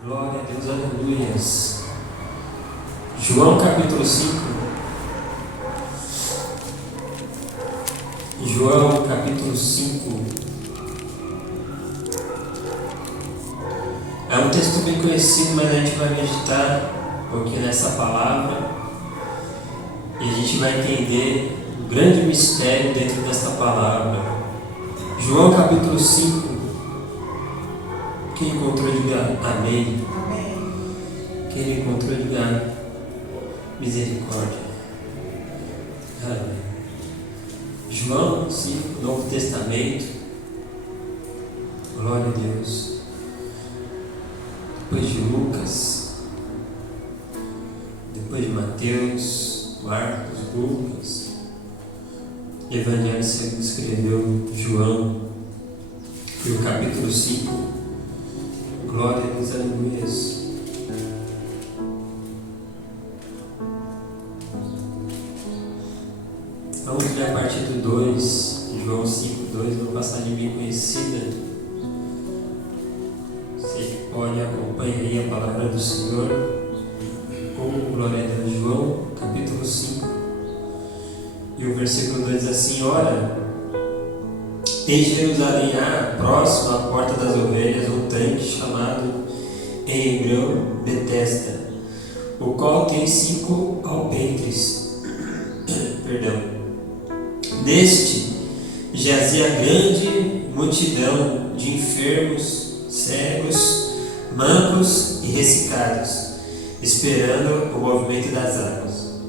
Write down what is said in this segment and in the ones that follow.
Glória a Deus, aleluias. João capítulo 5. João capítulo 5. É um texto bem conhecido, mas a gente vai meditar um pouquinho nessa palavra e a gente vai entender o grande mistério dentro desta palavra. João capítulo 5. Quem encontrou, diga amém. Amém. Quem encontrou, diga misericórdia. Amém. João 5, Novo Testamento. Glória a Deus. Depois de Lucas, depois de Mateus, Marcos, Lucas, Evangelho segundo escreveu João, e o capítulo 5. Glória a Deus, aleluias. Vamos ler a partir do 2, João 5, 2, uma passagem bem conhecida. Você pode acompanhar aí a palavra do Senhor, com glória a Deus. João, capítulo 5, e o versículo 2 diz assim: Ora, em Jerusalém há, próximo à porta das ovelhas, um tanque chamado em hebreu Betesda, o qual tem 5 alpendres. Neste jazia grande multidão de enfermos, cegos, mancos e ressecados, esperando o movimento das águas.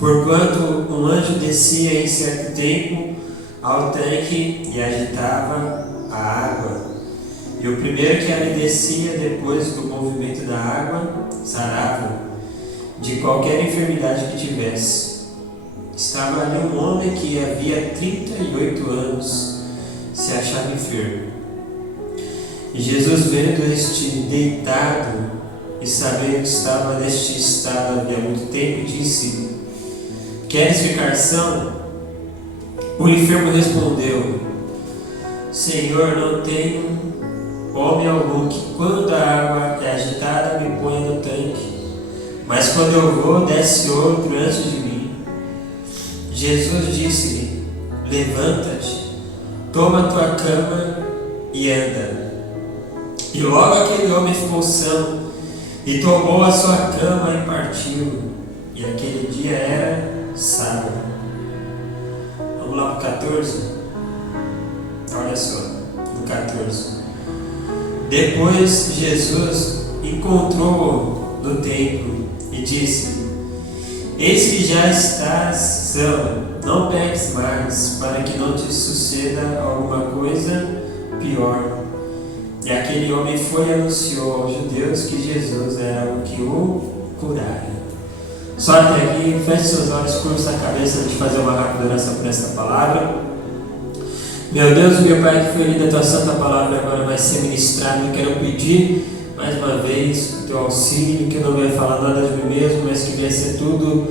Porquanto um anjo descia em certo tempo ao tanque e agitava a água, e o primeiro que ali descia depois do movimento da água sarava de qualquer enfermidade que tivesse. Estava ali um homem que havia 38 anos se achava enfermo. E Jesus, vendo este deitado e sabendo que estava neste estado havia muito tempo, disse: Queres ficar são? O enfermo respondeu: Senhor, não tenho homem algum que, quando a água é agitada, me ponha no tanque, mas quando eu vou, desce outro antes de mim. Jesus disse-lhe: Levanta-te, toma a tua cama e anda. E logo aquele homem ficou são, e tomou a sua cama e partiu. E aquele dia era sábado. Vamos lá para o 14. Olha só, no 14. Depois Jesus encontrou-o no templo e disse: Eis que já estás são, não peques mais, para que não te suceda alguma coisa pior. E aquele homem foi e anunciou aos judeus que Jesus era o que o curara. Só até aqui, feche seus olhos, curva sua cabeça antes de fazer uma rápida oração por esta palavra. Meu Deus, meu Pai, que foi lida a tua santa palavra agora vai ser ministrado. Eu quero pedir mais uma vez o teu auxílio, que eu não venha falar nada de mim mesmo, mas que venha ser tudo,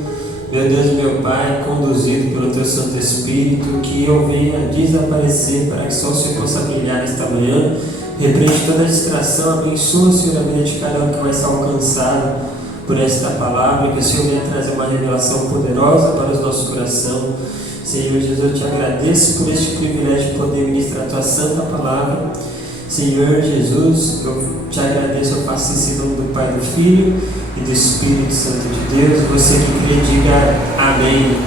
meu Deus, meu Pai, conduzido pelo teu Santo Espírito, que eu venha desaparecer para que só o Senhor possa brilhar nesta manhã. Repreende toda a distração, abençoa, Senhor, a vida de cada um que vai ser alcançado por esta palavra, que o Senhor venha trazer uma revelação poderosa para os nossos corações. Senhor Jesus, eu te agradeço por este privilégio de poder ministrar a tua santa palavra. Senhor Jesus, eu te agradeço, eu faço isso em nome do Pai, do Filho e do Espírito Santo de Deus. Você que crê, diga amém.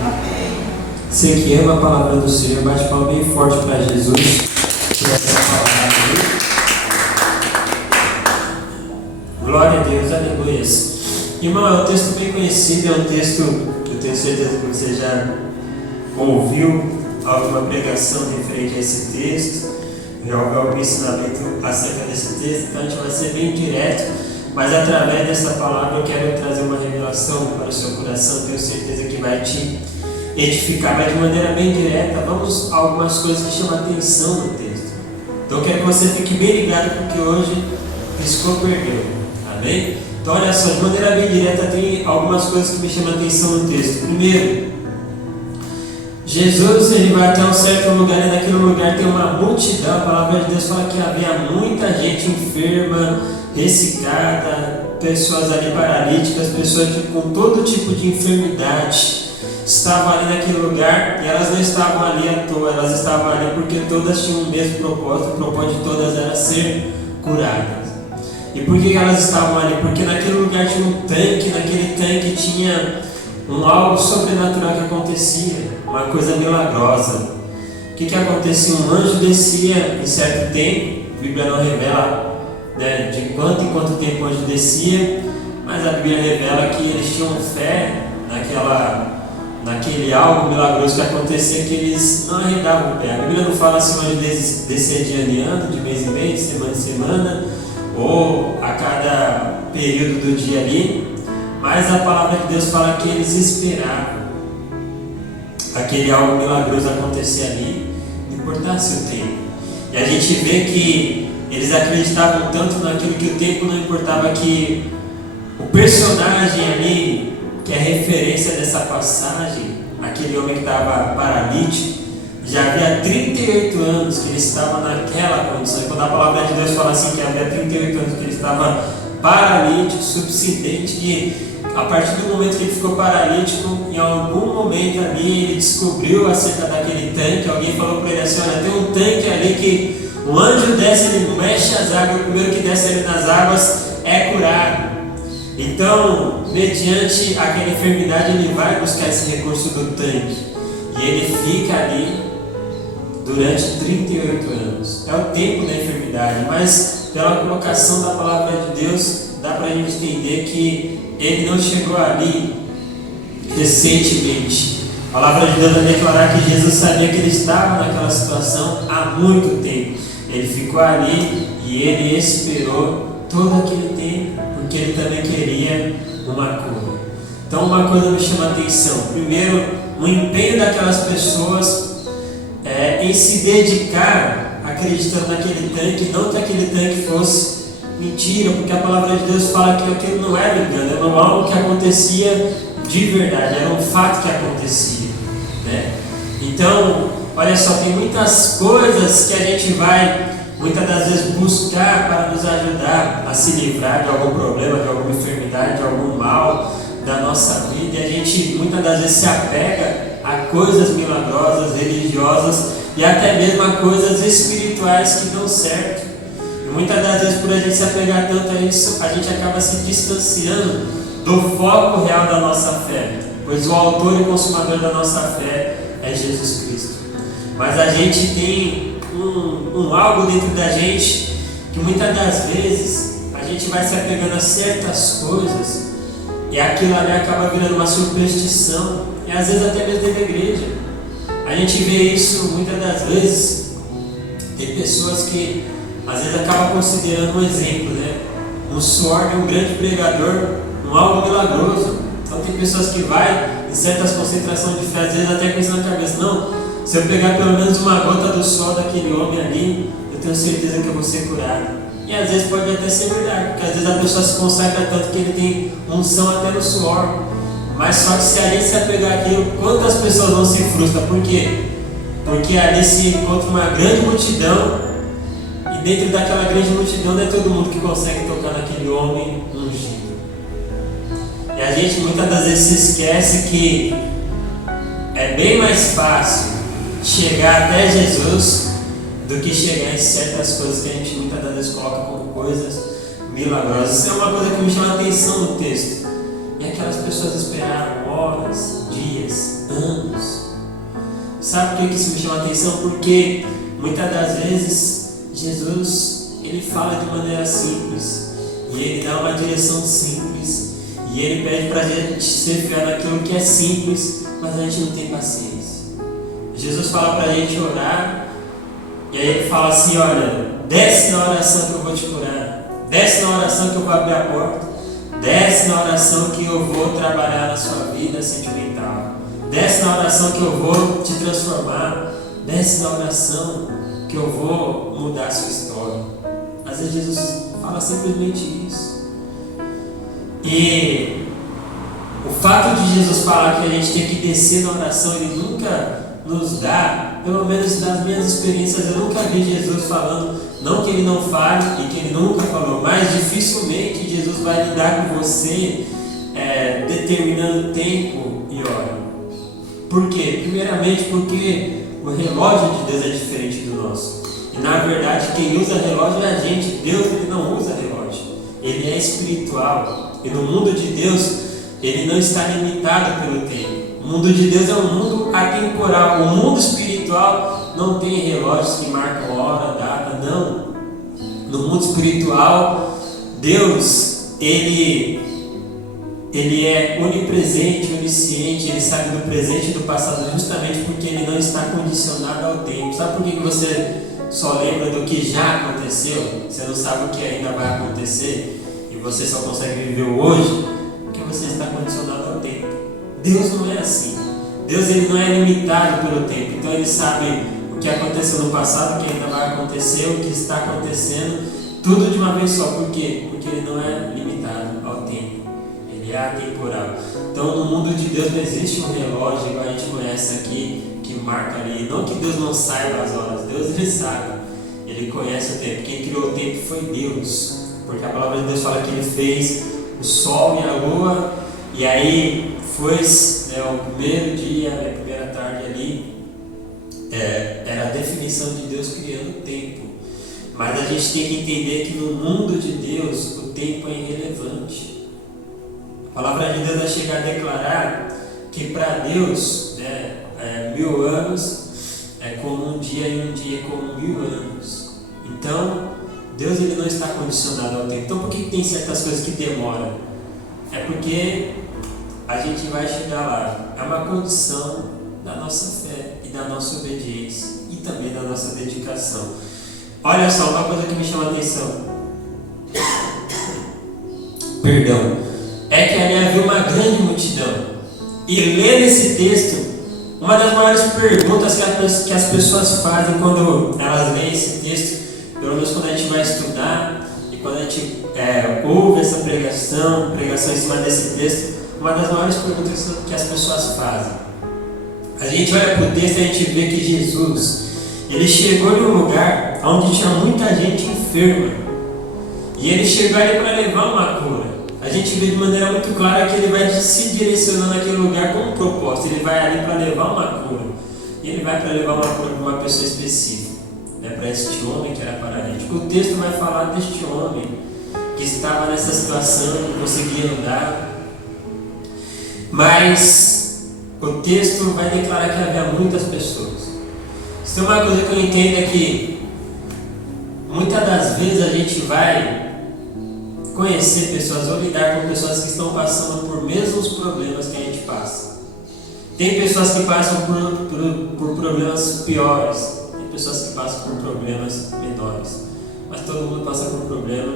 Você que ama a palavra do Senhor, bate palma bem forte para Jesus por essa palavra. Glória a Deus, aleluia. Irmão, é um texto bem conhecido, é um texto que eu tenho certeza que você já ouviu alguma pregação referente a esse texto, já ouviu algum ensinamento acerca desse texto, então a gente vai ser bem direto, mas através dessa palavra eu quero trazer uma revelação para o seu coração, tenho certeza que vai te edificar, mas de maneira bem direta. Vamos a algumas coisas que chamam a atenção no texto. Então eu quero que você fique bem ligado, porque hoje riscou, perdeu. Amém? Então olha só, de maneira bem direta tem algumas coisas que me chamam a atenção no texto. Primeiro, Jesus, ele vai até um certo lugar e naquele lugar tem uma multidão. A palavra de Deus fala que havia muita gente enferma, ressecada, pessoas ali paralíticas, pessoas com todo tipo de enfermidade estavam ali naquele lugar, e elas não estavam ali à toa, elas estavam ali porque todas tinham o mesmo propósito. O propósito de todas era ser curadas. E por que elas estavam ali? Porque naquele lugar tinha um tanque, naquele tanque tinha algo sobrenatural que acontecia, uma coisa milagrosa. O que acontecia? Um anjo descia em certo tempo, a Bíblia não revela, né, de quanto em quanto tempo o anjo descia, mas a Bíblia revela que eles tinham fé naquele algo milagroso que acontecia, que eles não arredavam o pé. A Bíblia não fala se o anjo descia de ano em ano, de mês em mês, semana em semana, ou a cada período do dia ali, mas a palavra de Deus fala que eles esperavam aquele algo milagroso acontecer ali, não importasse o tempo. E a gente vê que eles acreditavam tanto naquilo que o tempo não importava, que o personagem ali, que é referência dessa passagem, aquele homem que estava paralítico, já havia 38 anos que ele estava naquela condição. E quando a palavra de Deus fala assim, que havia 38 anos que ele estava paralítico, subsidente, que a partir do momento que ele ficou paralítico, em algum momento ali ele descobriu acerca daquele tanque. Alguém falou para ele assim: olha, tem um tanque ali que o anjo desce, ele mexe as águas, o primeiro que desce ali nas águas é curado. Então, mediante aquela enfermidade, ele vai buscar esse recurso do tanque, e ele fica ali durante 38 anos. É o tempo da enfermidade, mas pela colocação da palavra de Deus, dá para a gente entender que ele não chegou ali recentemente. A palavra de Deus vai declarar que Jesus sabia que ele estava naquela situação há muito tempo. Ele ficou ali e ele esperou todo aquele tempo, porque ele também queria uma cura. Então, uma coisa me chama a atenção. Primeiro, o empenho daquelas pessoas em se dedicar acreditando naquele tanque, não que aquele tanque fosse mentira, porque a palavra de Deus fala que aquilo não era engano, era algo que acontecia de verdade, era um fato que acontecia, né? Então, olha só, tem muitas coisas que a gente vai muitas das vezes buscar para nos ajudar a se livrar de algum problema, de alguma enfermidade, de algum mal da nossa vida, e a gente muitas das vezes se apega a coisas milagrosas, religiosas e até mesmo a coisas espirituais que dão certo. E muitas das vezes, por a gente se apegar tanto a isso, a gente acaba se distanciando do foco real da nossa fé, pois o autor e consumador da nossa fé é Jesus Cristo. Mas a gente tem algo dentro da gente que muitas das vezes a gente vai se apegando a certas coisas e aquilo ali acaba virando uma superstição, e às vezes até mesmo dentro da igreja. A gente vê isso muitas das vezes. Tem pessoas que às vezes acabam considerando um exemplo, né? Um suor de um grande pregador, algo milagroso. Então tem pessoas que vai em certas concentrações de fé, às vezes até com isso na cabeça: não, se eu pegar pelo menos uma gota do suor daquele homem ali, eu tenho certeza que eu vou ser curado. E às vezes pode até ser verdade, porque às vezes a pessoa se consagra tanto que ele tem unção até no suor. Mas só que se a gente se apegar àquilo, quantas pessoas não se frustram? Por quê? Porque ali se encontra uma grande multidão, e dentro daquela grande multidão não é todo mundo que consegue tocar naquele homem ungido. E a gente muitas das vezes se esquece que é bem mais fácil chegar até Jesus do que chegar em certas coisas que a gente muitas das vezes coloca como coisas milagrosas. Isso é uma coisa que me chama a atenção no texto. E aquelas pessoas esperaram horas, dias, anos. Sabe por que isso me chama a atenção? Porque muitas das vezes Jesus, ele fala de maneira simples, e ele dá uma direção simples, e ele pede para a gente ser fiel naquilo que é simples, mas a gente não tem paciência. Jesus fala para a gente orar, e aí ele fala assim: olha, desce na oração que eu vou te curar, desce na oração que eu vou abrir a porta, desce na oração que eu vou trabalhar na sua vida sentimental, desce na oração que eu vou te transformar, desce na oração que eu vou mudar a sua história. Às vezes Jesus fala simplesmente isso. E o fato de Jesus falar que a gente tem que descer na oração, ele nunca nos dá, pelo menos nas minhas experiências, eu nunca vi Jesus falando, não que ele não fale e que ele nunca falou, mas dificilmente Jesus vai lidar com você determinando tempo e hora. Por quê? Primeiramente porque o relógio de Deus é diferente do nosso. E na verdade quem usa relógio é a gente. Deus ele não usa relógio. Ele é espiritual. E no mundo de Deus ele não está limitado pelo tempo. O mundo de Deus é um mundo atemporal. O mundo espiritual não tem relógios que marcam hora, data, não. No mundo espiritual, Deus, Ele é onipresente, onisciente, Ele sabe do presente e do passado justamente porque Ele não está condicionado ao tempo. Sabe por que você só lembra do que já aconteceu? Você não sabe o que ainda vai acontecer e você só consegue viver o hoje porque você está condicionado ao tempo. Deus não é assim. Deus ele não é limitado pelo tempo. Então Ele sabe o que aconteceu no passado, o que ainda vai acontecer, o que está acontecendo, tudo de uma vez só. Por quê? Porque Ele não é limitado ao tempo. Ele é atemporal. Então no mundo de Deus não existe um relógio igual a gente conhece aqui, que marca ali. Não que Deus não saiba as horas, Deus ele sabe. Ele conhece o tempo. Quem criou o tempo foi Deus. Porque a palavra de Deus fala que Ele fez o sol e a lua, e aí foi o primeiro dia, a primeira tarde ali, era a definição de Deus criando o tempo. Mas a gente tem que entender que no mundo de Deus o tempo é irrelevante. A palavra de Deus vai chegar a declarar que para Deus 1000 anos é como um dia e um dia é como 1000 anos. Então Deus ele não está condicionado ao tempo. Então por que tem certas coisas que demoram? É porque a gente vai chegar lá. É uma condição da nossa fé e da nossa obediência e também da nossa dedicação. Olha só, uma coisa que me chama a atenção. Perdão. É que ali havia uma grande multidão. E lendo esse texto, uma das maiores perguntas que as pessoas fazem quando elas leem esse texto, pelo menos quando a gente vai estudar e quando a gente ouve essa pregação em cima desse texto, uma das maiores perguntas que as pessoas fazem. A gente olha para o texto e a gente vê que Jesus, ele chegou em um lugar onde tinha muita gente enferma. E ele chegou ali para levar uma cura. A gente vê de maneira muito clara que ele vai se direcionando naquele lugar com um propósito. Ele vai ali para levar uma cura. E ele vai para levar uma cura para uma pessoa específica. Para este homem que era paralítico. O texto vai falar deste homem que estava nessa situação, não conseguia andar. Mas o texto vai declarar que havia muitas pessoas. Se tem uma coisa que eu entendo é que muitas das vezes a gente vai conhecer pessoas ou lidar com pessoas que estão passando por mesmos problemas que a gente passa. Tem pessoas que passam por problemas piores, tem pessoas que passam por problemas menores, mas todo mundo passa por problema.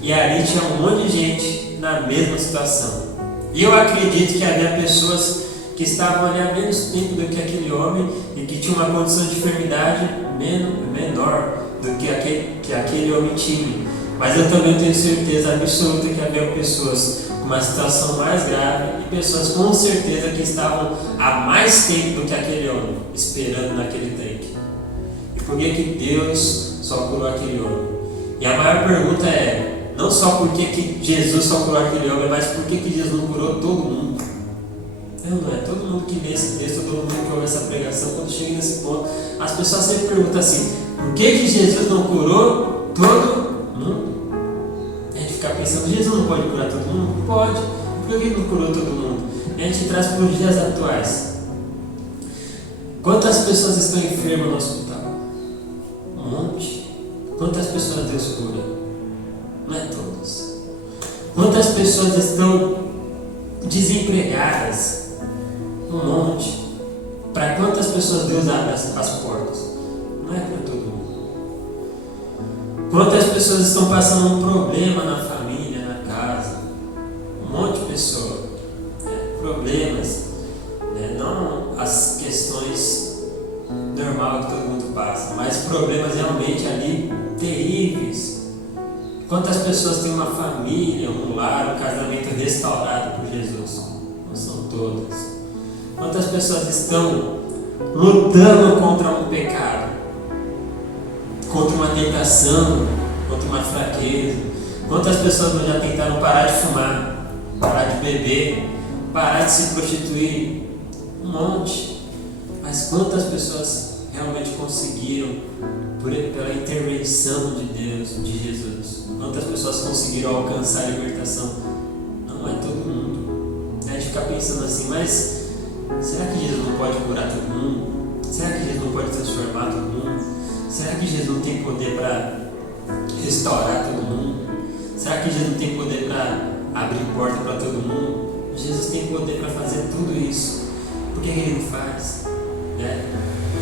E ali tinha um monte de gente na mesma situação. E eu acredito que havia pessoas que estavam ali há menos tempo do que aquele homem e que tinham uma condição de enfermidade menor do que aquele homem tinha. Mas eu também tenho certeza absoluta que havia pessoas com uma situação mais grave e pessoas com certeza que estavam há mais tempo do que aquele homem, esperando naquele tanque. E por que Deus só curou aquele homem? E a maior pergunta é, não só por que Jesus só curou aquele homem, mas por que Jesus não curou todo mundo? Não é todo mundo que lê esse texto, todo mundo que ouve essa pregação, quando chega nesse ponto, as pessoas sempre perguntam assim, por que Jesus não curou todo mundo? A gente fica pensando, Jesus não pode curar todo mundo? Pode. Por que não curou todo mundo? E a gente traz para os dias atuais. Quantas pessoas estão enfermas no hospital? Um monte. Quantas pessoas Deus cura? Não é todas. Quantas pessoas estão desempregadas? Um monte. Para quantas pessoas Deus abre as portas? Não é para todo mundo. Quantas pessoas estão passando um problema na família, na casa? Um monte de pessoas. Problemas. Não as questões normais que todo mundo passa, mas problemas realmente ali terríveis. Quantas pessoas têm uma família, um lar, um casamento restaurado por Jesus? Não são todas. Quantas pessoas estão lutando contra um pecado, contra uma tentação, contra uma fraqueza. Quantas pessoas não já tentaram parar de fumar, parar de beber, parar de se prostituir? Um monte. Mas quantas pessoas realmente conseguiram pela intervenção de Deus, de Jesus? Quantas pessoas conseguiram alcançar a libertação? Não é todo mundo. A gente fica pensando assim, mas será que Jesus não pode curar todo mundo? Será que Jesus não pode transformar todo mundo? Será que Jesus não tem poder para restaurar todo mundo? Será que Jesus não tem poder para abrir porta para todo mundo? Jesus tem poder para fazer tudo isso. Por que ele não faz? Né?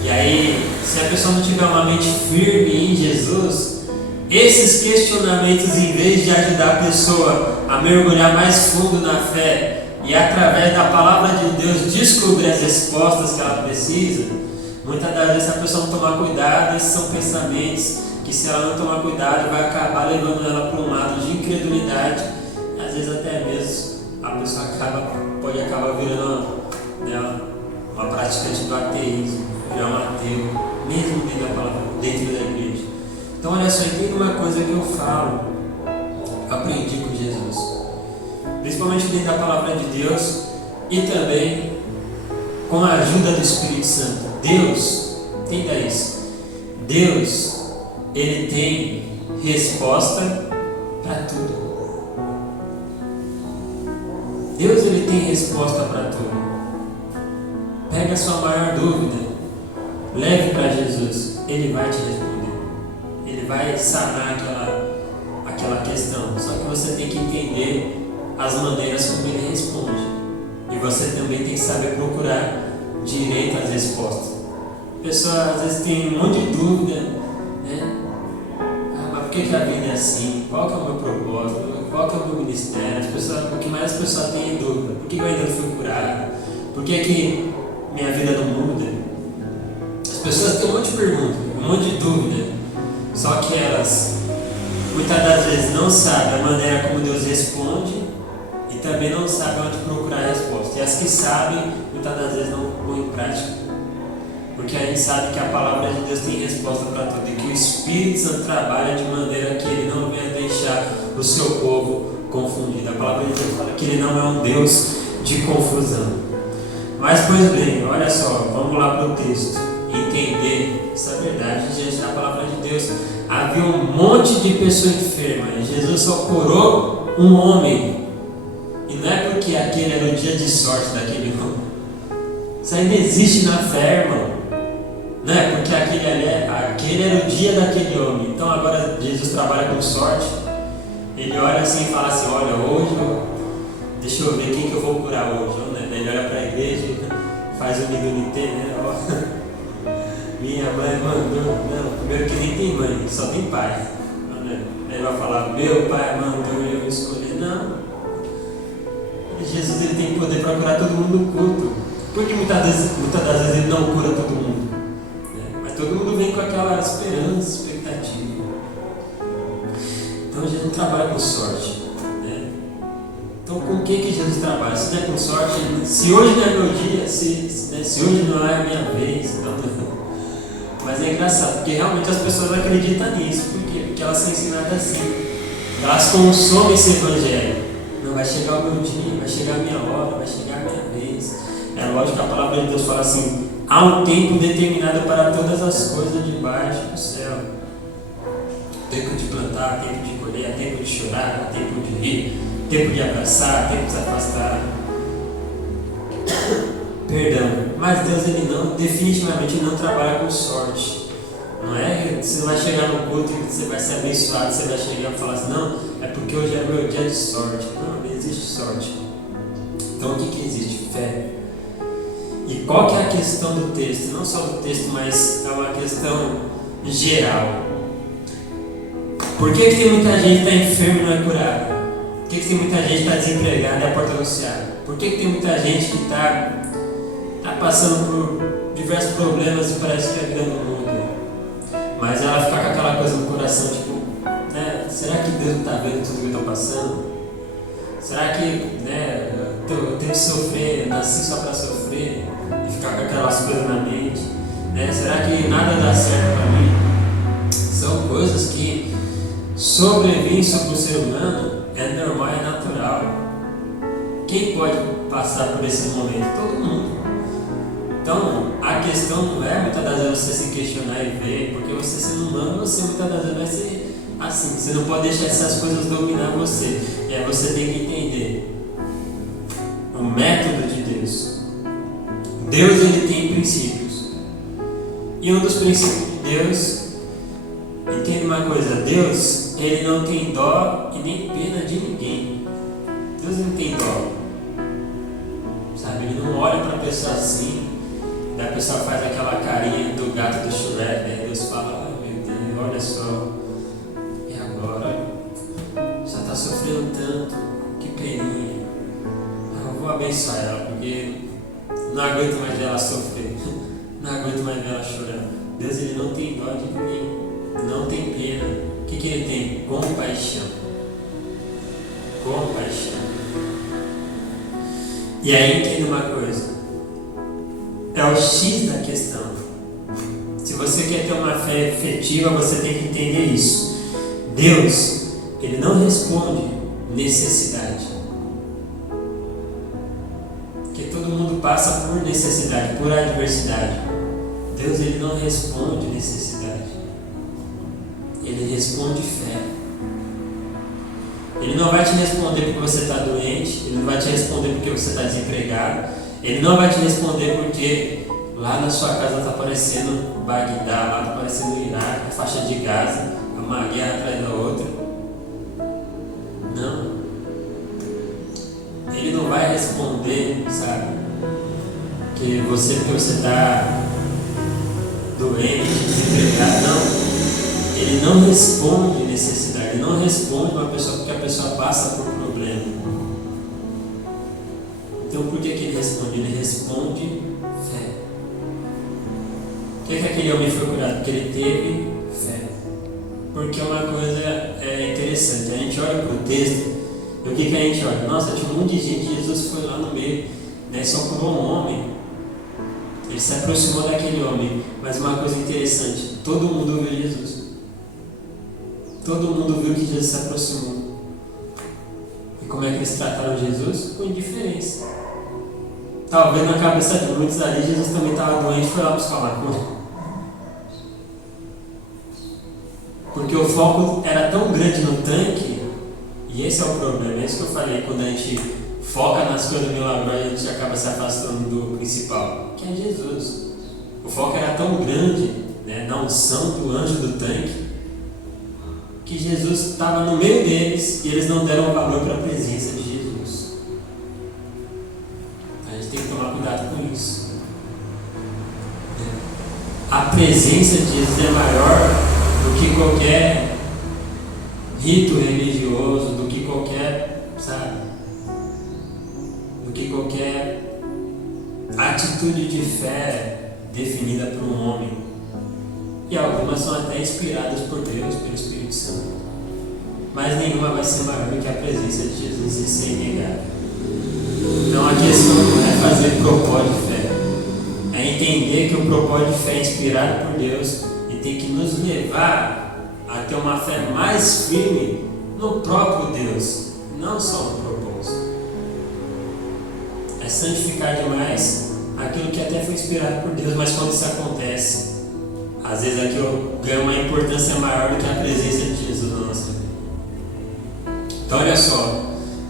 E aí, se a pessoa não tiver uma mente firme em Jesus, esses questionamentos, em vez de ajudar a pessoa a mergulhar mais fundo na fé e através da palavra de Deus descobrir as respostas que ela precisa, muitas das vezes, se a pessoa não tomar cuidado, esses são pensamentos que, se ela não tomar cuidado, vai acabar levando ela para um lado de incredulidade. Às vezes até mesmo a pessoa pode acabar virando uma praticante do ateísmo, virar um ateu, mesmo dentro da igreja. Então olha só, entenda uma coisa que eu falo, aprendi com Jesus, principalmente dentro da palavra de Deus e também com a ajuda do Espírito Santo. Deus, entenda isso, Deus, Ele tem resposta para tudo. Deus, Ele tem resposta para tudo. Pega a sua maior dúvida, leve para Jesus, Ele vai te responder. Ele vai sanar aquela questão. Só que você tem que entender as maneiras como Ele responde. E você também tem que saber procurar direito às respostas. A pessoa às vezes tem um monte de dúvida, né? Mas por que a vida é assim? Qual que é o meu propósito? Qual que é o meu ministério? O que mais as pessoas têm dúvida? Por que eu ainda não fui curado? Por que minha vida não muda? As pessoas têm um monte de perguntas, um monte de dúvida, só que elas muitas das vezes não sabem a maneira como Deus responde e também não sabem onde procurar a resposta. E as que sabem, muitas das vezes não põem em prática, porque a gente sabe que a palavra de Deus tem resposta para tudo e que o Espírito Santo trabalha de maneira que Ele não venha deixar o seu povo confundido. A palavra de Deus fala que Ele não é um Deus de confusão. Mas, pois bem, olha só, vamos lá para o texto, entender essa verdade diante da palavra de Deus. Havia um monte de pessoas enfermas e Jesus só curou um homem. E não é porque aquele era o dia de sorte daquele homem. Isso ainda existe na fé, irmão. Não é porque aquele era o dia daquele homem. Então agora Jesus trabalha com sorte. Ele olha assim e fala assim, olha, hoje deixa eu ver quem que eu vou curar hoje. Ele olha para a igreja e faz o midunité, né? Minha mãe mandou. Não, primeiro que nem tem mãe, só tem pai. Ele vai falar, meu pai mandou eu escolher. Não. Jesus, ele tem poder para curar todo mundo no culto. Porque muitas das vezes ele não cura todo mundo, né? Mas todo mundo vem com aquela esperança, expectativa. Então Jesus não trabalha com sorte, né? Então com o que Jesus trabalha? Se não é com sorte, se hoje não é meu dia, se hoje não é a minha vez, então não. Mas é engraçado, porque realmente as pessoas acreditam nisso. Por quê? Porque elas são ensinadas assim. Elas consomem esse evangelho. Não, vai chegar o meu dia, vai chegar a minha hora, vai chegar a minha vez. É lógico que a palavra de Deus fala assim, há um tempo determinado para todas as coisas debaixo do céu. Tempo de plantar, tempo de colher, tempo de chorar, tempo de rir, tempo de abraçar, tempo de se afastar. Perdão, mas Deus definitivamente não trabalha com sorte. Não é? Você não vai chegar no culto e você vai ser abençoado, você vai chegar e falar assim, não, é porque hoje é meu dia de sorte. Não existe sorte. Então o que existe? Fé. E qual que é a questão do texto? Não só do texto, mas é uma questão geral. Por que tem muita gente que está enferma e não é curada? Por que tem muita gente que está desempregada e a porta anunciada? Por que tem muita gente que está passando por diversos problemas e parece que a vida não muda? Mas ela fica com aquela coisa no coração, tipo, né? Será que Deus não está vendo tudo que eu estou passando? Será que, né, eu tenho que sofrer, eu nasci só para sofrer? e ficar com aquelas coisas na mente, né? Será que nada dá certo para mim? São coisas que sobrevêm sobre o ser humano, é normal, é natural. Quem pode passar por esse momento? Todo mundo. Então, a questão não é muitas das vezes você se questionar e ver, porque você sendo humano, você muitas das vezes vai ser assim. Você não pode deixar essas coisas dominar você. E aí você tem que entender o método de Deus. Deus, ele tem princípios. E um dos princípios de Deus, entende uma coisa, Deus, ele não tem dó e nem pena de ninguém. Deus não tem dó. Sabe, ele não olha para a pessoa assim, daí a pessoa faz aquela carinha do gato do Shrek, né? Deus fala, ai meu Deus, olha só, e agora? Já está sofrendo tanto, que peninha. Eu vou abençoar ela, porque não aguento mais ver ela sofrer, não aguento mais ver ela chorando. Deus, ele não tem dó de ninguém, não tem pena. O que ele tem? Compaixão. Compaixão. E aí entenda uma coisa, é o X da questão. Se você quer ter uma fé efetiva, você tem que entender isso. Deus, ele não responde necessidade. Porque todo mundo passa por necessidade, por adversidade. Deus, ele não responde necessidade. Ele responde fé. Ele não vai te responder porque você está doente, ele não vai te responder porque você está desempregado, ele não vai te responder porque lá na sua casa está aparecendo Bagdá, lá está aparecendo o Iraque, a faixa de Gaza, uma guerra atrás da outra. Não. Ele não vai responder, sabe, porque você está doente, desempregado, não. Ele não responde necessidade, ele não responde uma pessoa porque a pessoa passa por problema. Então por que ele responde? Ele responde fé. Por que aquele homem foi curado? Porque ele teve fé. Porque uma coisa é interessante, a gente olha para o texto e o que a gente olha? Nossa, tinha um monte de gente, Jesus foi lá no meio, né, só curou um homem. Ele se aproximou daquele homem, mas uma coisa interessante, todo mundo viu Jesus. Todo mundo viu que Jesus se aproximou. E como é que eles trataram Jesus? Com indiferença. Talvez na cabeça de muitos ali, Jesus também estava doente e foi lá buscar uma cura. Porque o foco era tão grande no tanque, e esse é o problema, é isso que eu falei, quando a gente foca nas coisas milagrosas, a gente acaba se afastando do principal, que é Jesus. O foco era tão grande, né, na unção do anjo do tanque, que Jesus estava no meio deles e eles não deram valor para a presença de Jesus. A gente tem que tomar cuidado com isso. A presença de Jesus é maior do que qualquer rito religioso, do que qualquer, sabe, do que qualquer atitude de fé definida por um homem. E algumas são até inspiradas por Deus, pelo Espírito Santo. Mas nenhuma vai ser maior do que a presença de Jesus, isso é inegável. Então a questão não é fazer propósito de fé, é entender que o propósito de fé é inspirado por Deus e tem que nos levar a ter uma fé mais firme no próprio Deus, não só no propósito. É santificar demais aquilo que até foi inspirado por Deus, mas quando isso acontece, às vezes aquilo ganha uma importância maior do que a presença de Jesus na nossa vida. Então olha só,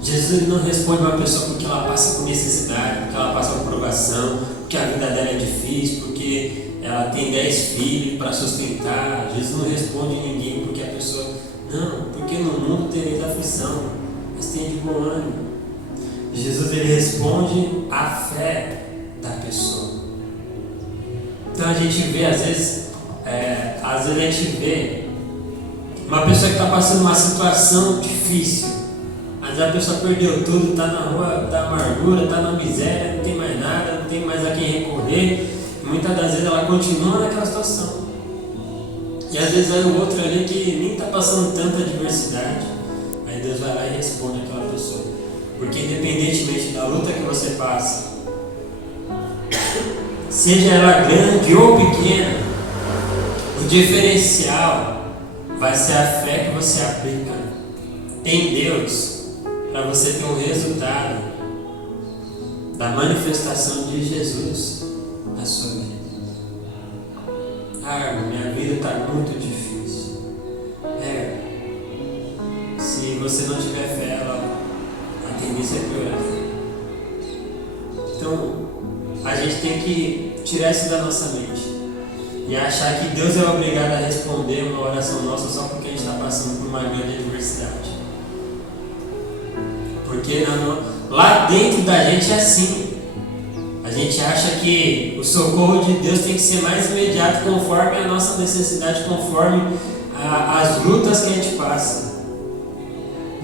Jesus não responde uma pessoa porque ela passa por necessidade, porque ela passa por provação, porque a vida dela é difícil, porque ela tem 10 filhos para sustentar. Jesus não responde ninguém porque a pessoa... Não, porque no mundo tereis aflição, mas tem de bom ânimo. Jesus, ele responde à fé da pessoa. Então a gente vê, às vezes a gente vê uma pessoa que está passando uma situação difícil. Às vezes a pessoa perdeu tudo, está na rua da amargura, está na miséria, não tem mais nada, não tem mais a quem recorrer. E muitas das vezes ela continua naquela situação. E às vezes é o outro ali que nem está passando tanta adversidade. Aí Deus vai lá e responde àquela pessoa. Porque independentemente da luta que você passa, seja ela grande ou pequena, o diferencial vai ser a fé que você aplica em Deus para você ter um resultado da manifestação de Jesus na sua vida. Minha vida está muito difícil. Se você não tiver fé, a tendência é piorar. Então, a gente tem que tirar isso da nossa mente e achar que Deus é obrigado a responder uma oração nossa só porque a gente está passando por uma grande adversidade. Porque lá dentro da gente é assim. A gente acha que o socorro de Deus tem que ser mais imediato conforme a nossa necessidade, conforme as lutas que a gente passa.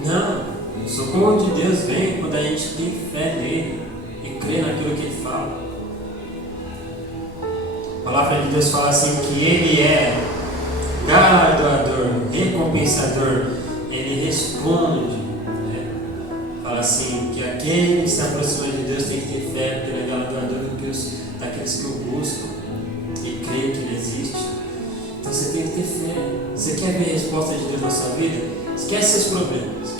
Não, o socorro de Deus vem quando a gente tem fé nele e crê naquilo que ele fala. A palavra de Deus fala assim que ele é galardoador, recompensador, ele responde. Fala assim, que aquele que se aproxima de Deus tem que ter fé, porque ele é galardoador daqueles que o buscam e creem que ele existe. Então você tem que ter fé. Você quer ver a resposta de Deus na sua vida? Esquece seus problemas,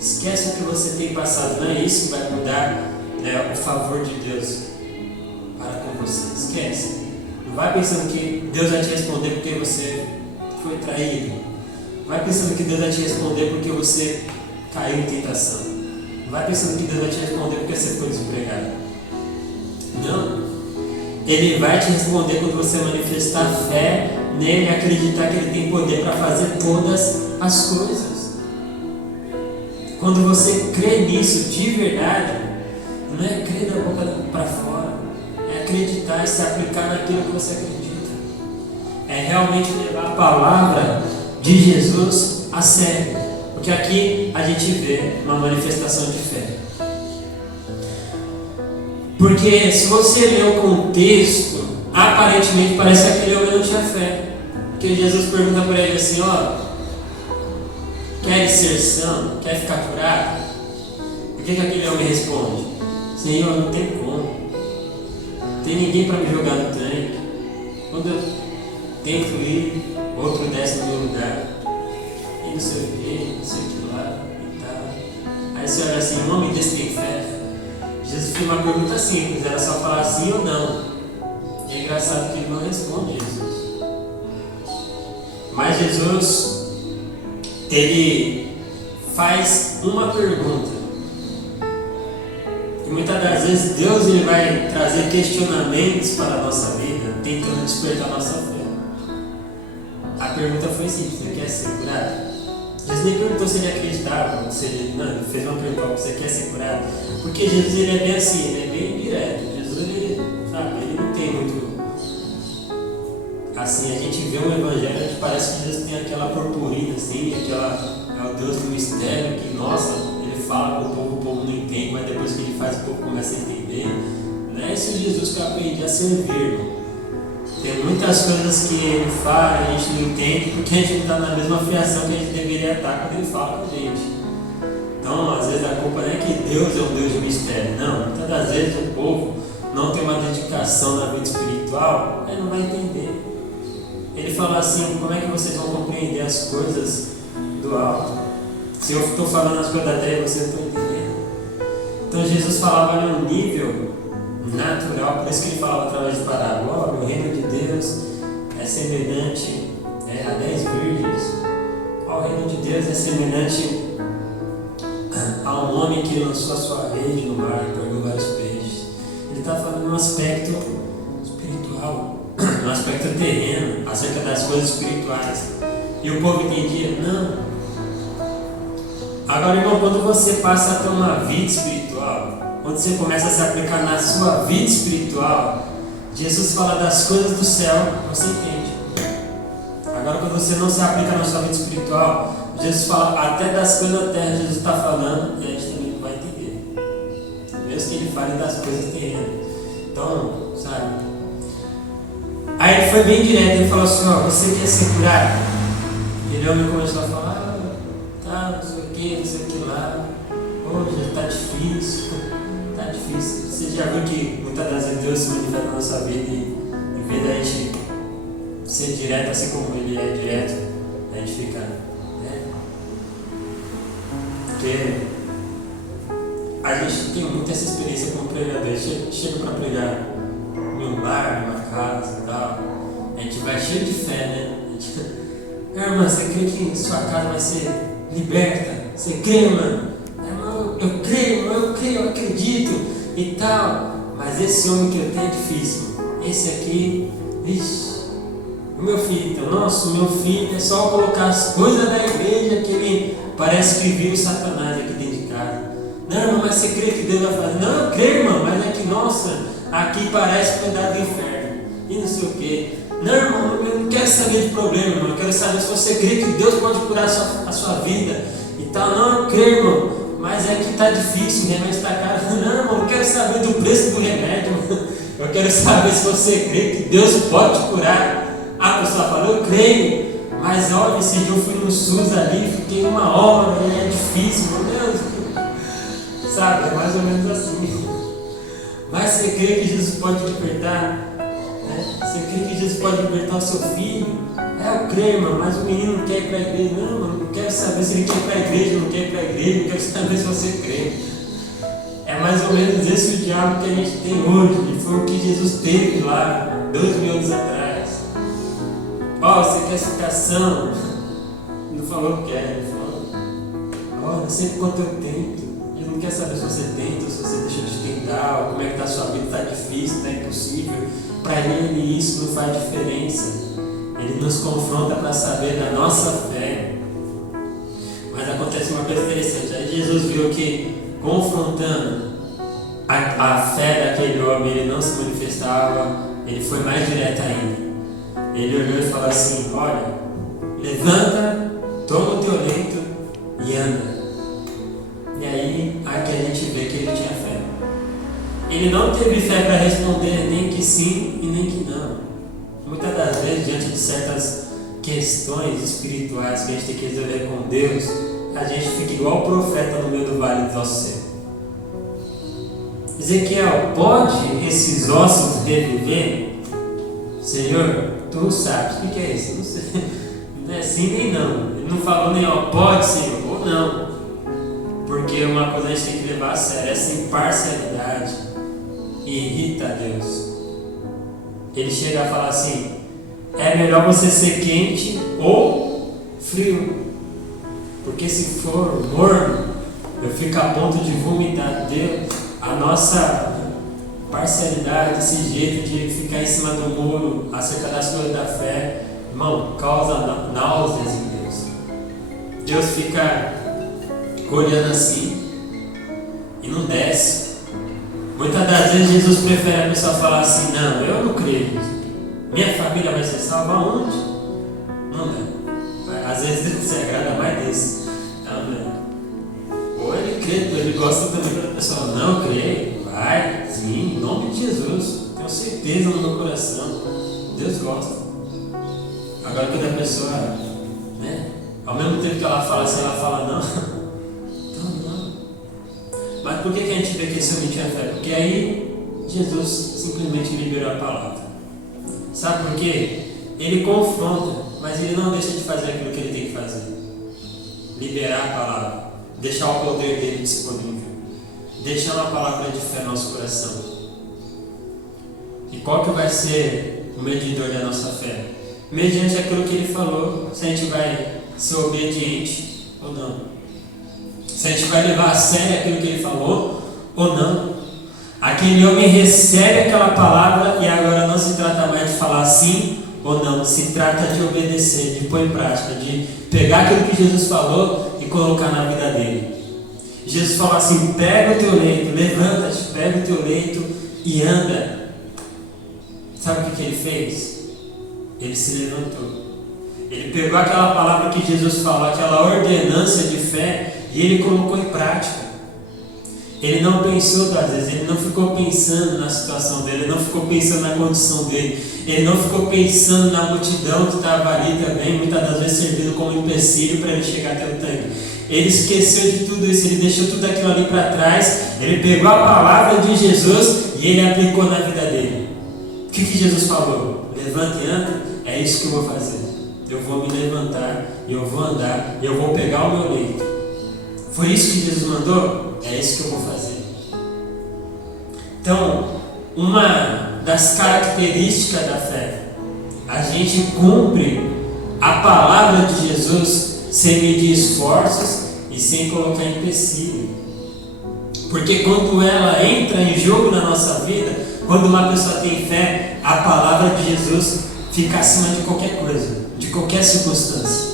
esquece o que você tem passado. Não é isso que vai mudar, o favor de Deus para com você. Esquece. Não vai pensando que Deus vai te responder porque você foi traído. Não vai pensando que Deus vai te responder porque você caiu em tentação. Não vai pensando que Deus vai te responder porque você foi desempregado. Não. Ele vai te responder quando você manifestar fé nele e acreditar que ele tem poder para fazer todas as coisas. Quando você crê nisso de verdade, não é crer da boca para fora, é acreditar e se aplicar naquilo que você acredita. É realmente levar a palavra de Jesus a sério. Porque aqui a gente vê uma manifestação de fé. Porque se você ler o contexto, aparentemente parece que aquele homem não tinha fé. Porque Jesus pergunta para ele assim, quer ser são? Quer ficar curado? O que aquele homem responde? Senhor, não tem como. Não tem ninguém para me jogar no tanque. Quando eu tento ir, outro desce no meu lugar. E não sei o que, não sei o que lá e tal. Aí você olha assim, um homem desse tem fé? Jesus fez uma pergunta simples, era só falar sim ou não. E é engraçado que ele não responde Jesus. Mas Jesus, ele faz uma pergunta. E muitas das vezes Deus ele vai trazer questionamentos para a nossa vida, tentando despertar a nossa fé. A pergunta foi simples, você quer ser curado? Jesus nem perguntou se ele acreditava, ele fez uma pergunta, você quer ser curado? Porque Jesus ele é bem assim, ele é bem direto. Jesus ele não tem muito. Assim, a gente vê um evangelho, a gente parece que Jesus tem aquela purpurina, assim, é o Deus do mistério, que nossa, ele fala com o povo não entende, mas depois que ele faz, o povo começa a entender. Não é esse Jesus que eu aprendi a servir, irmão. Tem muitas coisas que ele fala, a gente não entende, porque a gente não está na mesma fiação que a gente deveria estar quando ele fala com a gente. Então, às vezes a culpa não é que Deus é um Deus de mistério, não. Muitas das vezes o povo não tem uma dedicação na vida espiritual, ele não vai entender. Ele fala assim, como é que vocês vão compreender as coisas do alto? Se eu estou falando as coisas da terra e vocês não estão entendendo. Então Jesus falava num nível natural, por isso que ele falava através de parábola. O reino de Deus é semelhante a 10 virgens. O reino de Deus é semelhante a um homem que lançou a sua rede no mar e pegou vários peixes. Ele está falando num aspecto espiritual, num aspecto terreno, acerca das coisas espirituais. E o povo entendia? Não. Agora, irmão, quando você passa a ter uma vida espiritual, quando você começa a se aplicar na sua vida espiritual, Jesus fala das coisas do céu, você entende. Agora, quando você não se aplica na sua vida espiritual, Jesus fala até das coisas da terra, Jesus está falando, e a gente também não vai entender. Mesmo que ele fale das coisas terrenas. Então, sabe? Aí ele foi bem direto, ele falou assim, você quer ser curado? Ele homem começou a falar, não sei o que lá, hoje está difícil, tá difícil. Você já viu que muitas das vezes Deus se manifesta na nossa vida e em vez da gente ser direto assim como Ele é direto, a gente fica, né? Porque a gente tem muita essa experiência como pregador. Chega para pregar em um lar, numa casa e tal, a gente vai cheio de fé, né? Irmã, você crê que sua casa vai ser liberta? Você crê, irmã? Irmã, eu creio, eu acredito e tal. Mas esse homem que eu tenho é difícil. Esse aqui, vixe, o meu filho, então, nossa, o meu filho é só colocar as coisas da igreja que ele parece que viu o Satanás aqui dentro de casa. Não, irmão, mas você crê que Deus vai fazer? Não, eu creio, irmão, mas é que, nossa, aqui parece pedaço do inferno. E não sei o quê. Não, irmão, eu não quero saber de problema, irmão. Eu quero saber se você crê que Deus pode curar a sua vida e tal. Não, eu creio, irmão, mas é que está difícil, o remédio está caro. Não, irmão, eu não quero saber do preço do remédio. Eu quero saber se você crê que Deus pode te curar. A pessoa fala, eu creio, mas olha, esse dia eu fui no SUS ali, fiquei 1 hora, é difícil, meu Deus. Sabe, é mais ou menos assim. Mas você crê que Jesus pode te libertar? Você crê que Jesus pode libertar o seu filho? Eu creio, irmão, mas o menino não quer ir para a igreja. Não, irmão, não quero saber se ele quer ir para a igreja ou não quer ir para a igreja, eu quero saber se você crê. É mais ou menos esse o diabo que a gente tem hoje, e foi o que Jesus teve lá 2000 anos atrás. Você quer explicação? Não falou que quer, ele falou, não sei quanto eu tento. Ele não quer saber se você tenta ou se você deixa de tentar, ou como é que está a sua vida, está difícil, está impossível. Para ele isso não faz diferença. Ele nos confronta para saber da nossa fé. Mas acontece uma coisa interessante. Aí Jesus viu que confrontando a fé daquele homem, ele não se manifestava, ele foi mais direto ainda. Ele olhou e falou assim, olha, levanta, toma o teu leito e anda. E aí, aqui a gente vê que ele tinha fé. Ele não teve fé para responder nem que sim e nem que não. Muitas das vezes, diante de certas questões espirituais que a gente tem que resolver com Deus, a gente fica igual o profeta no meio do vale dos ossos secos. Ezequiel, pode esses ossos reviver? Senhor, tu sabes. O que é isso? Não sei. Não é sim nem não. Ele não falou nem pode, Senhor, ou não. Porque uma coisa a gente tem que levar a sério. Essa imparcialidade irrita a Deus. Ele chega a falar assim, é melhor você ser quente ou frio. Porque se for morno, eu fico a ponto de vomitar. Deus, a nossa parcialidade, esse jeito de ficar em cima do muro acerca das coisas da fé, irmão, causa náuseas em Deus. Deus fica olhando assim e não desce. Muitas das vezes Jesus prefere a pessoa falar assim, não, eu não creio, minha família vai ser salva aonde? Não dá. Às vezes Deus se agrada mais desse. Ou ele crê, ele gosta também da pessoa, não, eu creio, vai, sim, em nome de Jesus, tenho certeza no meu coração, Deus gosta. Agora que a pessoa, né, ao mesmo tempo que ela fala assim, ela fala não. Mas por que a gente vê que esse homem tinha fé? Porque aí Jesus simplesmente liberou a palavra. Sabe por quê? Ele confronta, mas ele não deixa de fazer aquilo que ele tem que fazer. Liberar a palavra, deixar o poder dele disponível, deixando a palavra de fé no nosso coração. E qual que vai ser o medidor da nossa fé? Mediante aquilo que ele falou, se a gente vai ser obediente ou não. Se a gente vai levar a sério aquilo que ele falou ou não. Aquele homem recebe aquela palavra e agora não se trata mais de falar sim ou não. Se trata de obedecer, de pôr em prática, de pegar aquilo que Jesus falou e colocar na vida dele. Jesus falou assim, pega o teu leito, levanta-te, pega o teu leito e anda. Sabe o que ele fez? Ele se levantou. Ele pegou aquela palavra que Jesus falou, aquela ordenança de fé, e ele colocou em prática. Ele não pensou duas vezes, ele não ficou pensando na situação dele, ele não ficou pensando na condição dele, ele não ficou pensando na multidão que estava ali também, muitas das vezes servindo como empecilho para ele chegar até o tanque. ele esqueceu de tudo isso, ele deixou tudo aquilo ali para trás, ele pegou a palavra de Jesus e ele aplicou na vida dele. O que Jesus falou? Levanta e anda, é isso que eu vou fazer. Eu vou me levantar, eu vou andar, eu vou pegar o meu leito. Foi isso que Jesus mandou? É isso que eu vou fazer. Então, uma das características da fé, a gente cumpre a palavra de Jesus sem medir esforços e sem colocar empecilho. Porque quando ela entra em jogo na nossa vida, quando uma pessoa tem fé, a palavra de Jesus fica acima de qualquer coisa, de qualquer circunstância.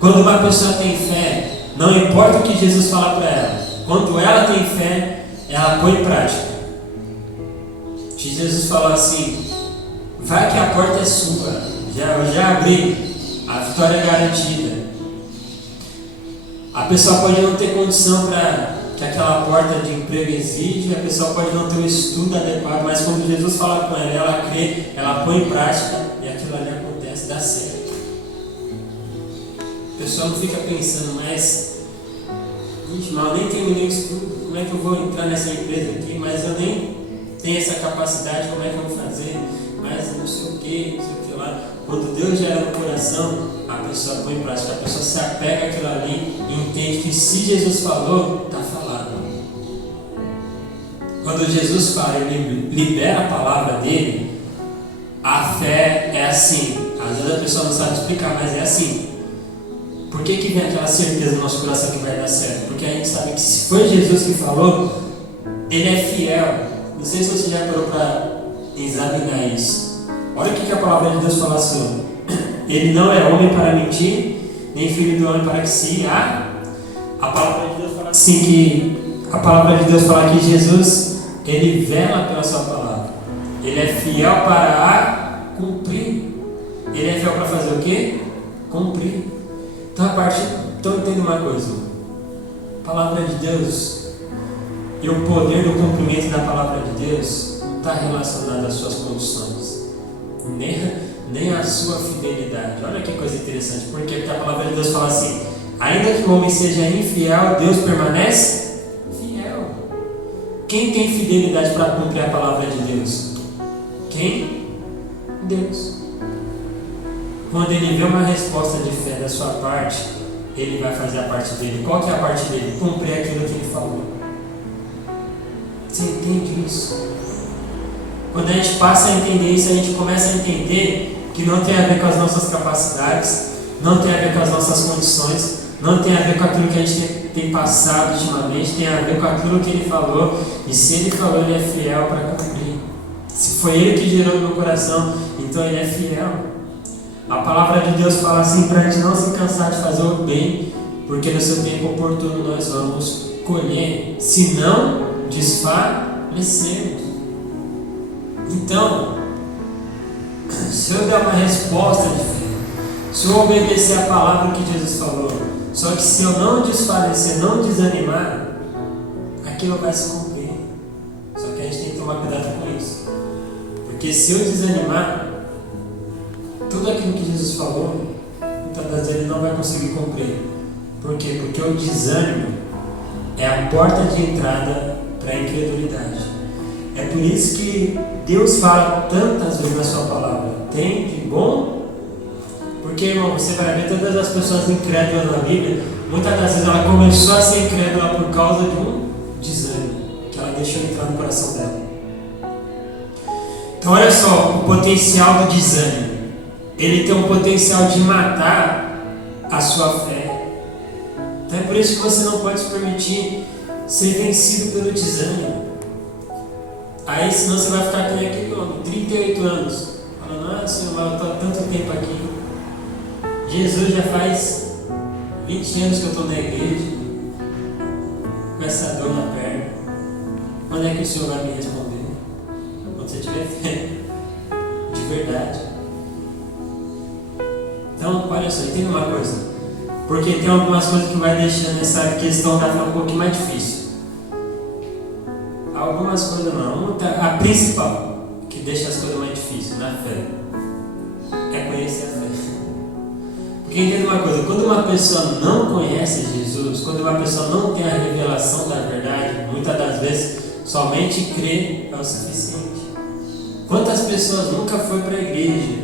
Quando uma pessoa tem fé, não importa o que Jesus fala para ela, quando ela tem fé, ela põe em prática. Jesus falou assim: vai que a porta é sua, eu já abri, a vitória é garantida. A pessoa pode não ter condição para que aquela porta de emprego exige, a pessoa pode não ter o estudo adequado, mas quando Jesus fala com ela crê, ela põe em prática e aquilo ali acontece, dá certo. A pessoa não fica pensando, mas eu nem tenho nenhum estudo, como é que eu vou entrar nessa empresa aqui, mas eu nem tenho essa capacidade, como é que eu vou fazer, mas não sei o que lá. Quando Deus gera no coração, a pessoa põe em prática, a pessoa se apega àquilo ali e entende que se Jesus falou, está falado. Quando Jesus fala, ele libera a palavra dele, a fé é assim. Às vezes a pessoa não sabe explicar, mas é assim. Por que vem aquela certeza no nosso coração que vai dar certo? Porque a gente sabe que se foi Jesus que falou, ele é fiel. Não sei se você já parou para examinar isso. Olha o que a palavra de Deus fala sobre. Ele não é homem para mentir, nem filho do homem para que se a palavra de Deus fala assim que a palavra de Deus fala que Jesus, ele vela pela sua palavra. Ele é fiel para a cumprir. Ele é fiel para fazer o quê? Cumprir. Então entenda uma coisa. A palavra de Deus e o poder do cumprimento da palavra de Deus está relacionado às suas condições, nem à sua fidelidade. Olha que coisa interessante. Por quê? Porque a palavra de Deus fala assim: ainda que o homem seja infiel, Deus permanece fiel. Quem tem fidelidade para cumprir a palavra de Deus? Quem? Deus. Quando ele vê uma resposta de fé da sua parte, ele vai fazer a parte dele. Qual que é a parte dele? Cumprir aquilo que ele falou. Você entende isso? Quando a gente passa a entender isso, a gente começa a entender que não tem a ver com as nossas capacidades, não tem a ver com as nossas condições, não tem a ver com aquilo que a gente tem passado ultimamente, tem a ver com aquilo que ele falou. E se ele falou, ele é fiel para cumprir. Se foi ele que gerou no meu coração, então ele é fiel. A palavra de Deus fala assim para a gente não se cansar de fazer o bem, porque no seu tempo oportuno nós vamos colher, se não desfalecermos. Então, se eu der uma resposta de fé, se eu obedecer a palavra que Jesus falou, só que se eu não desfalecer, não desanimar, aquilo vai se cumprir. Só que a gente tem que tomar cuidado com isso, porque se eu desanimar, tudo aquilo que Jesus falou, muitas vezes ele não vai conseguir cumprir. Por quê? Porque o desânimo é a porta de entrada para a incredulidade. É por isso que Deus fala tantas vezes na sua palavra: tem de bom. Porque, irmão, você vai ver todas as pessoas incrédulas na Bíblia, muitas das vezes ela começou a ser incrédula por causa de um desânimo que ela deixou entrar no coração dela. Então olha só o potencial do desânimo. Ele tem um potencial de matar a sua fé. Então é por isso que você não pode se permitir ser vencido pelo desânimo. Aí senão você vai ficar aqui, 38 anos, falando: ah, Senhor, mas eu estou há tanto tempo aqui. Jesus já faz 20 anos que eu estou na igreja, com essa dor na perna. Quando é que o Senhor vai me responder? Quando você tiver fé, de verdade. Então, olha só, entenda uma coisa. Porque tem algumas coisas que vai deixando essa questão da fé um pouquinho mais difícil. Algumas coisas não. A principal que deixa as coisas mais difíceis na fé é conhecer a fé. Porque entenda uma coisa, quando uma pessoa não conhece Jesus, quando uma pessoa não tem a revelação da verdade, muitas das vezes somente crer é o suficiente. Quantas pessoas nunca foi para a igreja,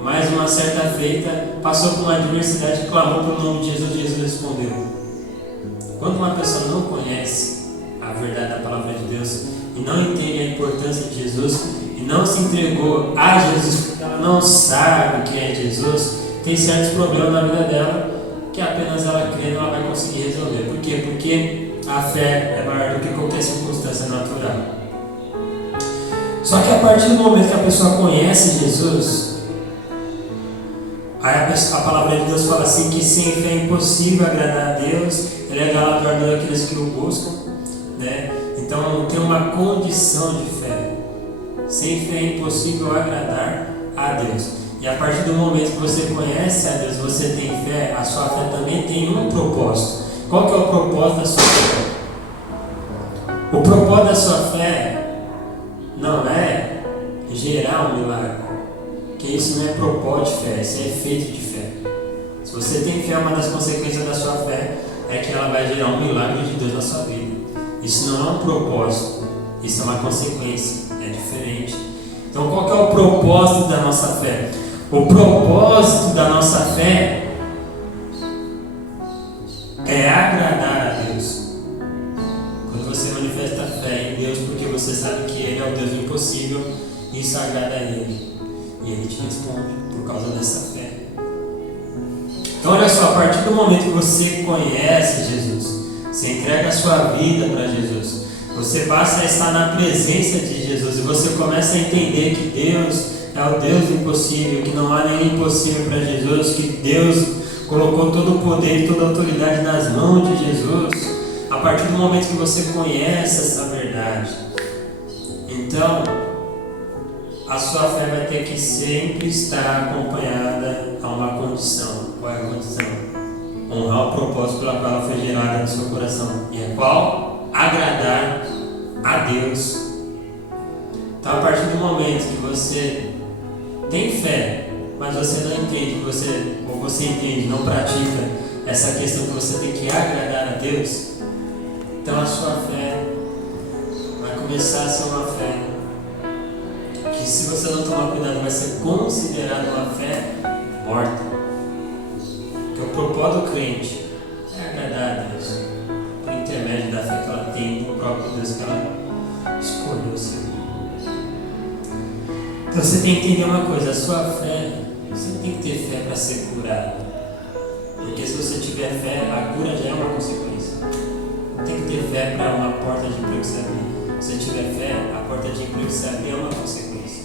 mas uma certa feita passou por uma adversidade e clamou pelo nome de Jesus e Jesus respondeu? Quando uma pessoa não conhece a verdade da palavra de Deus e não entende a importância de Jesus e não se entregou a Jesus porque ela não sabe quem é Jesus, tem certos problemas na vida dela que apenas ela crê ela vai conseguir resolver. Por quê? Porque a fé é maior do que qualquer circunstância natural. Só que a partir do momento que a pessoa conhece Jesus, aí a palavra de Deus fala assim que sem fé é impossível agradar a Deus, Ele é galardoador daqueles que o buscam, né? Então tem uma condição de fé. Sem fé é impossível agradar a Deus. E a partir do momento que você conhece a Deus, você tem fé, a sua fé também tem um propósito. Qual que é o propósito da sua fé? O propósito da sua fé não é gerar um milagre, porque isso não é propósito de fé, isso é efeito de fé. Se você tem fé, uma das consequências da sua fé é que ela vai gerar um milagre de Deus na sua vida. Isso não é um propósito, isso é uma consequência, é diferente. Então qual que é o propósito da nossa fé? O propósito da nossa fé é agradar a Deus. Quando você manifesta fé em Deus porque você sabe que Ele é o Deus do impossível, isso agrada a Ele. E Ele te responde por causa dessa fé. Então olha só, a partir do momento que você conhece Jesus, você entrega a sua vida para Jesus, você passa a estar na presença de Jesus e você começa a entender que Deus é o Deus do impossível, que não há nenhum impossível para Jesus, que Deus colocou todo o poder e toda a autoridade nas mãos de Jesus. A partir do momento que você conhece essa verdade, então a sua fé vai ter que sempre estar acompanhada a uma condição. Qual é a condição? Honrar o propósito pela qual ela foi gerada no seu coração. E é qual? Agradar a Deus. Então a partir do momento que você tem fé, mas você não entende, ou você entende, não pratica essa questão que você tem que agradar a Deus, então a sua fé vai começar a ser uma fé que, se você não tomar cuidado, vai ser considerada uma fé morta. Porque o propósito do crente é agradar a Deus por intermédio da fé que ela tem no próprio Deus que ela escolheu ser. Então você tem que entender uma coisa, a sua fé, você tem que ter fé para ser curado. Porque se você tiver fé, a cura já é uma consequência. Tem que ter fé para uma porta de emprego se abrir. Se você tiver fé, a porta de emprego se abrir é uma consequência.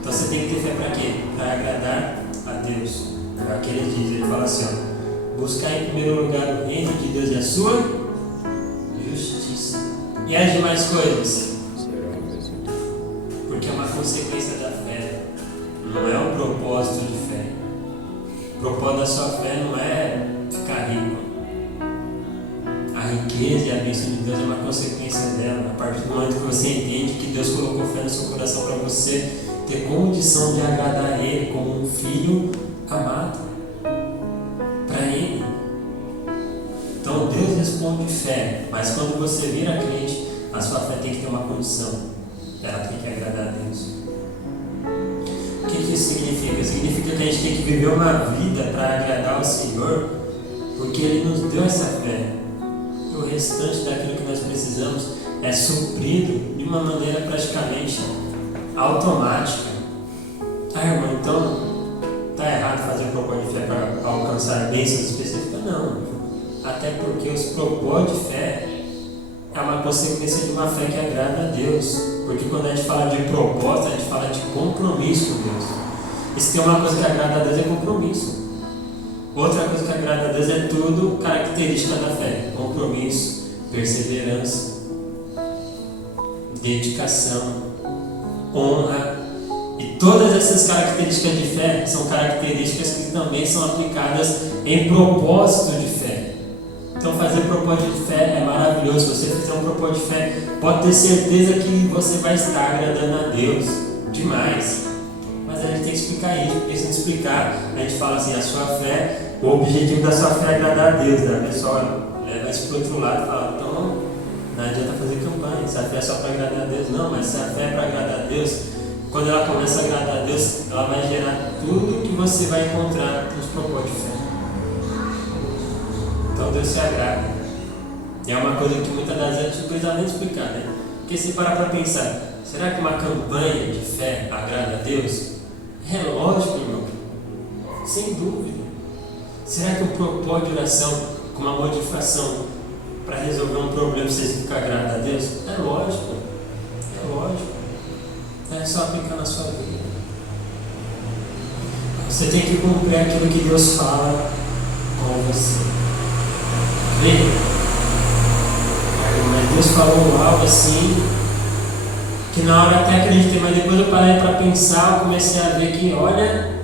Então você tem que ter fé para quê? Para agradar a Deus. Aqui ele diz, ele fala assim, ó, buscar em primeiro lugar o reino de Deus e a sua justiça. E as demais coisas? Porque é uma consequência da fé, não é um propósito de fé. O propósito da sua fé não é ficar rico. A riqueza e a bênção de Deus é uma consequência dela. A partir do momento que você entende que Deus colocou fé no seu coração para você ter condição de agradar a Ele como um filho amado para Ele. Então Deus responde fé, mas quando você vira crente, a sua fé tem que ter uma condição. Ela tem que agradar a Deus. O que isso significa? Significa que a gente tem que viver uma vida para agradar ao Senhor, porque Ele nos deu essa fé. E o restante daquilo que nós precisamos é suprido de uma maneira praticamente automática. Ah, irmão, então está errado fazer propósito de fé para alcançar bênçãos específicas? Não. Até porque os propósitos de fé é uma consequência de uma fé que agrada a Deus. Porque quando a gente fala de propósito, a gente fala de compromisso com Deus. E se tem uma coisa que agrada a Deus é compromisso. Outra coisa que agrada a Deus é tudo característica da fé. Compromisso, perseverança, dedicação, honra. E todas essas características de fé são características que também são aplicadas em propósito de fé. Então fazer propósito de fé é maravilhoso. Se você fizer um propósito de fé, pode ter certeza que você vai estar agradando a Deus demais. Mas Mas a gente tem que explicar isso, porque se não explicar, a gente fala assim, a sua fé, o objetivo da sua fé é agradar a Deus, né? A pessoa leva isso para o outro lado e fala, então não adianta fazer campanha, se a fé é só para agradar a Deus. Não, mas se a fé é para agradar a Deus, quando ela começa a agradar a Deus, ela vai gerar tudo que você vai encontrar nos propósitos de fé. Então Deus se agrada. É uma coisa que muitas das vezes a gente não precisa nem explicar, né? Porque se parar para pensar, será que uma campanha de fé agrada a Deus? É lógico, irmão. Sem dúvida. Será que o propósito de oração com uma modificação para resolver um problema significa agrada a Deus? É lógico. É lógico. É só aplicar na sua vida. Você tem que cumprir aquilo que Deus fala com você. Vê? Mas Deus falou algo assim que na hora até acreditei, mas depois eu parei para pensar, eu comecei a ver que, olha,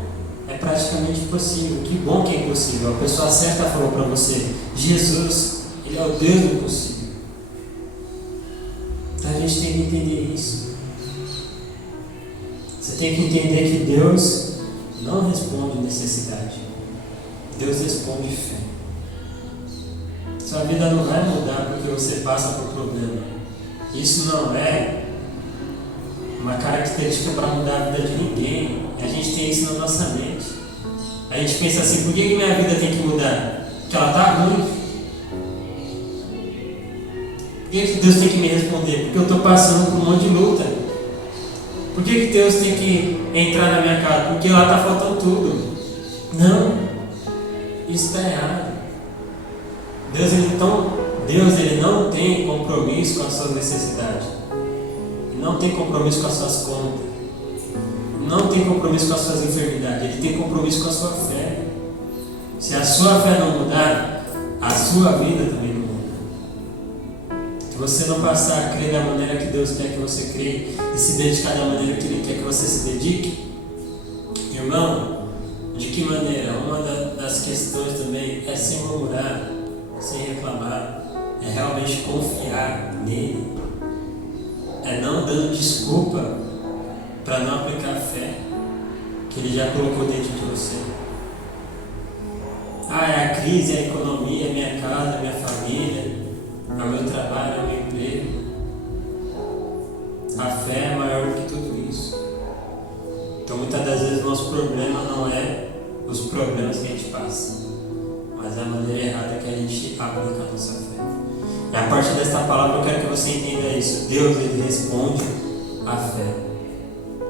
é praticamente impossível. Que bom que é impossível. A pessoa certa falou para você, Jesus, Ele é o Deus do impossível. Então a gente tem que entender isso. Você tem que entender que Deus não responde necessidade. Deus responde fé. Sua vida não vai mudar porque você passa por problema. Isso não é uma característica para mudar a vida de ninguém. A gente tem isso na nossa mente. A gente pensa assim, por que minha vida tem que mudar? Porque ela está ruim. Por que Deus tem que me responder? Porque eu estou passando por um monte de luta. Por que Deus tem que entrar na minha casa? Porque lá está faltando tudo. Não. Isso está errado. Deus ele não tem compromisso com as suas necessidades. Ele não tem compromisso com as suas contas. Não tem compromisso com as suas enfermidades. Ele tem compromisso com a sua fé. Se a sua fé não mudar, a sua vida também não muda. Se você não passar a crer da maneira que Deus quer que você creia e se dedicar da maneira que Ele quer que você se dedique, irmão, de que maneira? Uma das questões também é sem murmurar, sem reclamar, é realmente confiar nele, é não dando desculpa para não aplicar a fé que Ele já colocou dentro de você. É a crise, é a economia, é minha casa, é minha família, é o meu trabalho, é o meu emprego. A fé é maior do que tudo isso. Então muitas das vezes o nosso problema não é os problemas que a gente passa, mas é a maneira errada que a gente aplica a nossa fé. E a partir desta palavra eu quero que você entenda isso. Deus ele responde à fé.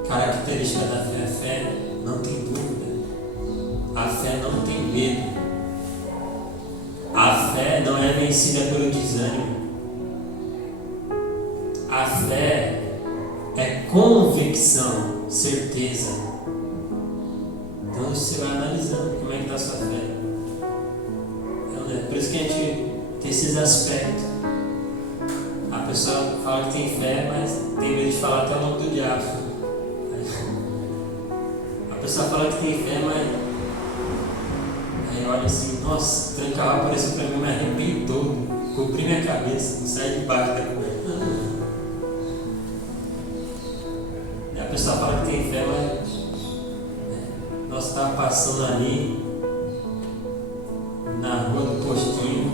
Característica da fé: a fé não tem dúvida, a fé não tem medo, a fé não é vencida pelo desânimo, a fé é convicção, certeza. Então você vai analisando como é que está a sua fé. Por isso que a gente tem esses aspectos. A pessoa fala que tem fé, mas tem medo de falar até o nome do diabo. A pessoa fala que tem fé, mas aí olha assim, nossa, Tranca-Rua apareceu para mim, me arrepiei todo, cobri minha cabeça, não saí de baixo da coberta. A pessoa fala que tem fé, mas nós estávamos passando ali na rua do postinho,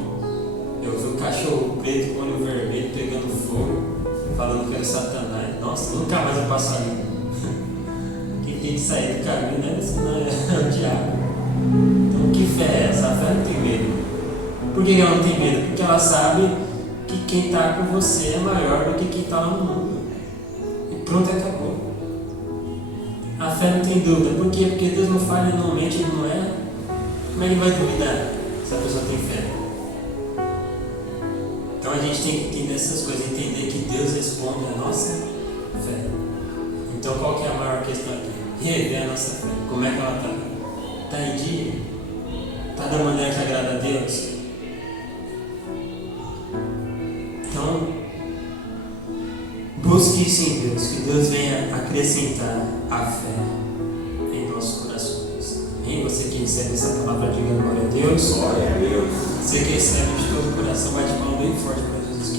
eu vi um cachorro preto com olho vermelho pegando fogo, falando que era Satanás. Nossa, nunca mais eu passo ali. Quem tem que sair do caminho não é isso, não, é o diabo. Então que fé é essa? A fé não tem medo. Por que ela não tem medo? Porque ela sabe que quem está com você é maior do que quem está lá no mundo. E pronto, acabou. A fé não tem dúvida. Por quê? Porque Deus não falha, ele não mente, ele não erra. Como é que ele vai duvidar se a pessoa tem fé? Então a gente tem que entender essas coisas, entender que Deus responde a nossa fé. Então qual que é a maior questão aqui? Rever a nossa fé. Como é que ela está? Está em dia? Está da maneira que agrada a Deus? Então, busque isso em Deus, que Deus venha acrescentar a fé em nossos corações. Amém? Você que recebe essa palavra, diga glória a Deus. Glória a Deus. Você que recebe de todo o coração, bate mão bem forte para Jesus.